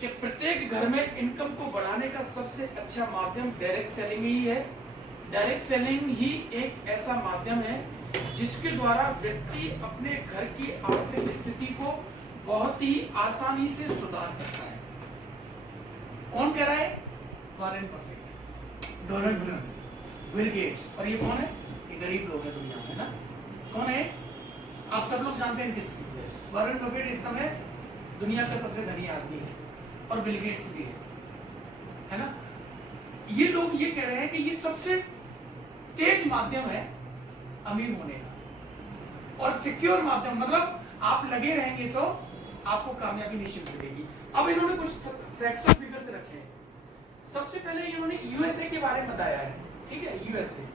कि प्रत्येक घर में इनकम को बढ़ाने का सबसे अच्छा माध्यम डायरेक्ट सेलिंग ही है। डायरेक्ट सेलिंग ही एक ऐसा माध्यम है जिसके द्वारा व्यक्ति अपने घर की आर्थिक स्थिति को बहुत ही आसानी से सुधार सकता है। कौन कह रहा है? Warren Buffett, Donald Trump, Bill Gates. और ये कौन है? ये गरीब लोग हैं दुनिया में ना। कौन है? आप सब लोग जानते हैं किसको? वॉरेन बफेट इस समय दुनिया का सबसे धनी आदमी है और बिल गेट्स भी है ना। ये लोग ये कह रहे हैं कि ये सबसे तेज माध्यम है अमीर होने का और सिक्योर माध्यम, मतलब आप लगे रहेंगे तो आपको कामयाबी निश्चित मिलेगी। अब इन्होंने कुछ फैक्ट्स और फिगर्स रखे हैं। सबसे पहले इन्होंने यूएसए के बारे में बताया है, ठीक है, यूएसए।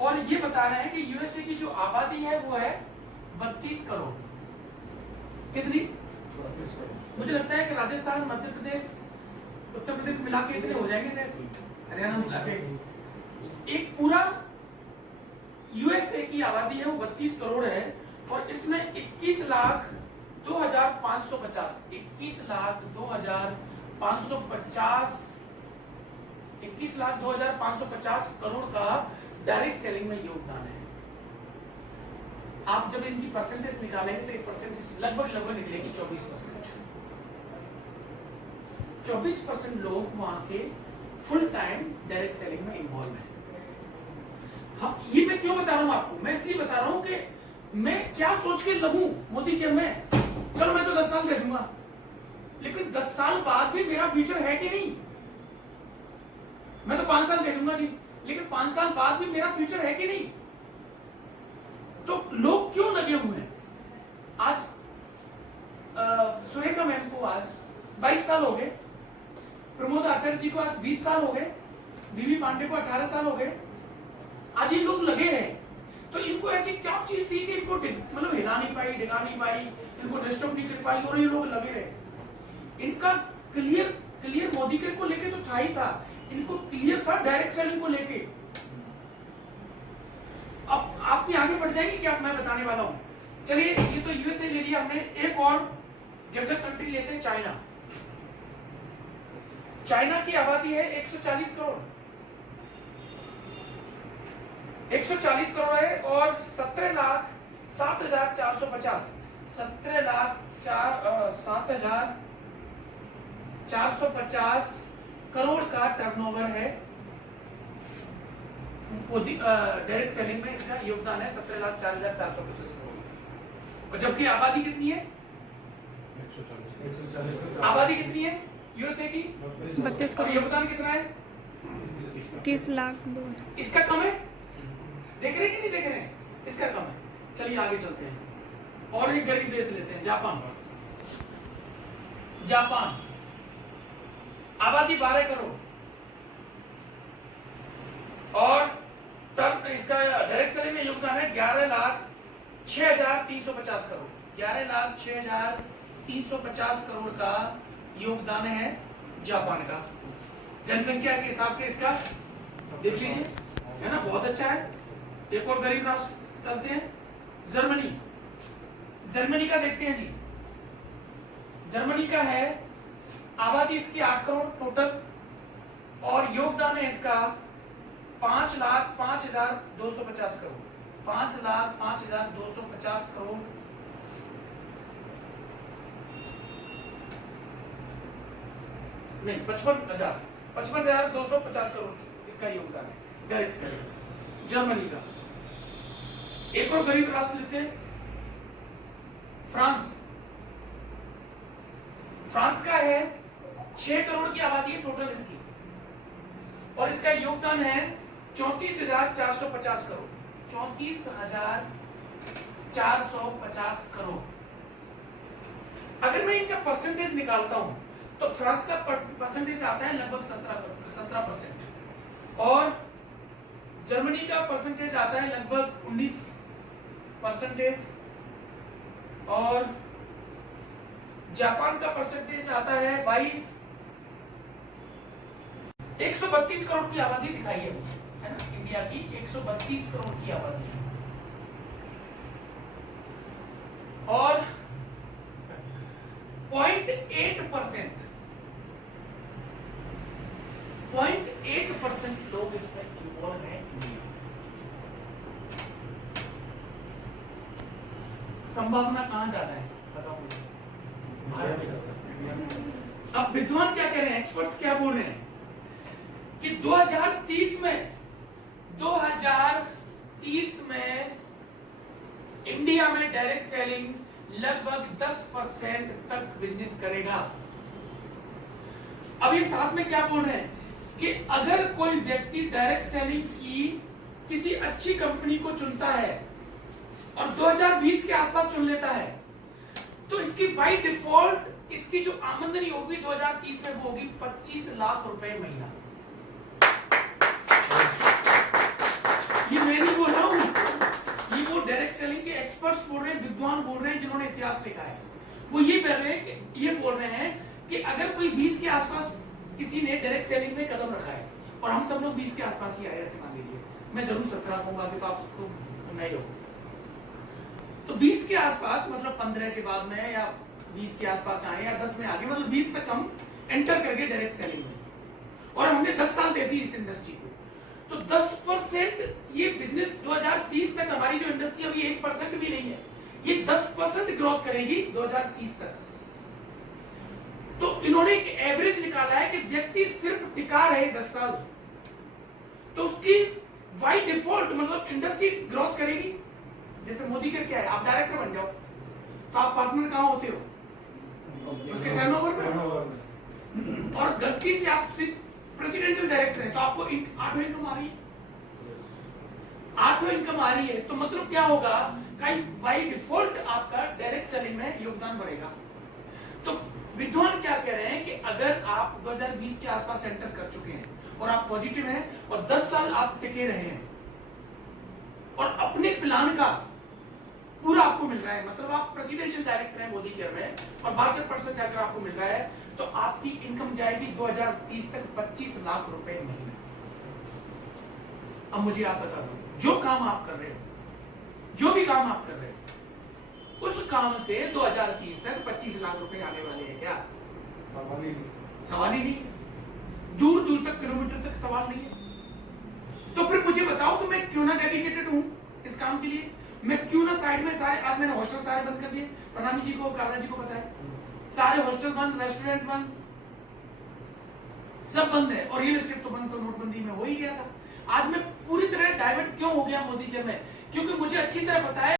और ये बता रहे हैं कि यूएसए की जो आबादी है वो है 32 करोड़। कितनी? मुझे लगता है कि राजस्थान, मध्य प्रदेश, उत्तर प्रदेश मिला के इतने हो जाएंगे शायद, हरियाणा मिला के। एक पूरा यूएसए की आबादी है वो 32 करोड़ है और इसमें 21 लाख 2,550 21 लाख 2,550 करोड़ का डायरेक्ट सेलिंग में योगदान है। आप जब इनकी परसेंटेज निकालेंगे तो एक परसेंटेज लगभग निकलेगी 24%। 24% लोग वहां के फुल टाइम डायरेक्ट सेलिंग में इन्वॉल्व हैं। हम ये मैं क्यों बता रहा हूं आपको? मैं इसलिए बता रहा हूं कि मैं क्या सोच के लगूं मोदी के में। चलो मैं तो 10 साल दे दूंगा, लेकिन 10 साल बाद भी मेरा फ्यूचर है कि नहीं? मैं तो 5 साल दे दूंगा जी, लेकिन 5 साल बाद भी मेरा फ्यूचर है कि नहीं? तो लोग क्यों लगे हुए हैं? आज सुरेखा मैम को आज 22 साल हो गए, प्रमोद आचार्य जी को आज 20 साल हो गए, बीबी पांडे को 18 साल हो गए। आज ये लोग लगे रहे, तो इनको ऐसी क्या चीज थी कि इनको मतलब हिला नहीं पाई, डिगा नहीं पाई, इनको डिस्टर्ब नहीं कर पाई और ये लोग लगे रहे। इनका क्लियर मोदी के को लेके तो था ही था, इनको क्लियर था डायरेक्ट सेलिंग को लेके। अब आप भी आगे बढ़ जाएंगे कि आप मैं बताने वाला हूं। चलिए, ये तो यूएसए ले लिया हमने। एक और डेवलप कंट्री लेते हैं, चाइना। चाइना की आबादी है 140 करोड़। 140 करोड़ है और 17,07,450 17,07,450 करोड़ का टर्नओवर है। डायरेक्ट सेलिंग में इसका योगदान है 17,04,450 करोड़। और जबकि आबादी कितनी है? 140। आबादी कितनी है यूएसए की? 32 करोड़। योगदान कितना है? 30 लाख 2। इसका कम है? देख रहे हैं कि नहीं देख रहे हैं? इसका कम है। चलिए आगे चलते हैं और एक गरीब देश लेते हैं, जापान। जापान आबादी 12 करोड़ और टर्न इसका डायरेक्ट सेलिंग में योगदान है 11,06,350 करोड़। 11,06,350 करोड़ का योगदान है जापान का। जनसंख्या के हिसाब से इसका देख लीजिए, है ना, बहुत अच्छा है। एक और गरीब राष्ट्र चलते हैं, जर्मनी। जर्मनी का देखते हैं जी। जर्मनी का है आबादी इसकी 8 करोड़ टोटल और योगदान है इसका 5,05,250 करोड़। 5,05,250 करोड़। नहीं, 55,250 करोड़ इसका योगदान है डायरेक्ट सेलिंग जर्मनी का। एक और गरीब राष्ट्र लेते हैं, फ्रांस। फ्रांस का है 6 करोड़ की आबादी है टोटल इसकी और इसका योगदान है 34,450 करोड़। 34,450 करोड़। अगर मैं इनका परसेंटेज निकालता हूं तो फ्रांस का परसेंटेज आता है लगभग 17% और जर्मनी का परसेंटेज आता है लगभग 19% और जापान का परसेंटेज आता है 22। 132 करोड़ की आबादी दिखाई है ना, इंडिया की 132 करोड़ की आबादी है और 0.8% 0.8% लोग इसमें इन्वॉल्व हैं इंडिया। संभावना कहां ज्यादा है बताओ मुझे? भारत में। अब विद्वान क्या कह रहे हैं, एक्सपर्ट्स क्या बोल रहे हैं कि 2030 में इंडिया में डायरेक्ट सेलिंग लगभग 10% तक बिजनेस करेगा। अब ये साथ में क्या बोल रहे हैं कि अगर कोई व्यक्ति डायरेक्ट सेलिंग की किसी अच्छी कंपनी को चुनता है और 2020 के आसपास चुन लेता है तो इसकी बाय डिफॉल्ट इसकी जो आमदनी होगी 2030 में वो होगी 25 लाख रुपए महीना। ये मैं नहीं बोल रहा हूं, ये वो डायरेक्ट सेलिंग के एक्सपर्ट्स बोल रहे हैं, विद्वान बोल रहे हैं जिन्होंने इतिहास लिखा है। वो ये बोल रहे हैं कि अगर कोई 20 के आसपास किसी ने डायरेक्ट सेलिंग में कदम रखा है और हम सब लोग 20 के आसपास ही आए ऐसे मान लीजिए, मैं जरूर 17 कहूंगा कि तो आप तो नहीं हो, तो 20 के आसपास मतलब 15 के बाद में या 20 के आसपास आए या 10 में आगे, मतलब 20 तक हम एंटर करके डायरेक्ट सेलिंग में, और हमने 10 साल दे दी इस इंडस्ट्री को, तो 10% ये बिजनेस 2030 तक हमारी जो इंडस्ट्री अभी 1% भी नहीं है, ये 10% ग्रोथ करेगी 2030 तक। तो इन्होंने एक एवरेज निकाला है कि व्यक्ति सिर्फ टिका रहे 10 साल तो उसकी बाय डिफॉल्ट मतलब इंडस्ट्री ग्रोथ करेगी। जैसे मोदी का क्या है, आप डायरेक्टर बन जाओ तो आप पार्टनर कहां होते हो, उसके टर्नओवर में, और गलती से आप प्रेसिडेंशियल डायरेक्टर है तो आपको 8 इनकम आ रही है, 8 इनकम आ रही है, तो मतलब क्या होगा कहीं बाय डिफॉल्ट आपका डायरेक्ट सेलिंग में योगदान बढ़ेगा। तो विद्वान क्या कह रहे हैं कि अगर आप 2020 के आसपास एंटर कर चुके हैं और आप पॉजिटिव हैं और 10 साल आप टिके रहे हैं और अपने प्लान का पूरा आपको मिल रहा है, मतलब आप प्रेसिडेंशियल डायरेक्टर हैं मोदी केयर में और 62% अगर आपको मिल रहा है तो आपकी इनकम जाएगी 2030 तक 25 लाख रुपए महीना। अब मुझे आप बता दो, जो काम आप कर रहे हो, जो भी काम आप कर रहे हो, उस काम से 2030 तक 25 लाख रुपए आने वाले हैं क्या? सवाल ही नहीं, दूर दूर तक किलोमीटर तक सवाल नहीं है। तो फिर मुझे बताओ कि मैं क्यों ना डेडिकेटेड हूं इस काम के लिए, मैं क्यों ना साइड में सारे, आज मैंने हॉस्टल सारे बंद कर दिए, प्रणामी जी को कारा जी को पता है, सारे हॉस्टल बंद, रेस्टोरेंट बंद, सब बंद है, और रियल एस्टेट तो बंद, तो नोटबंदी में हो ही गया था। आज मैं पूरी तरह डाइवर्ट क्यों हो गया मोदी केयर में, क्योंकि मुझे अच्छी तरह पता है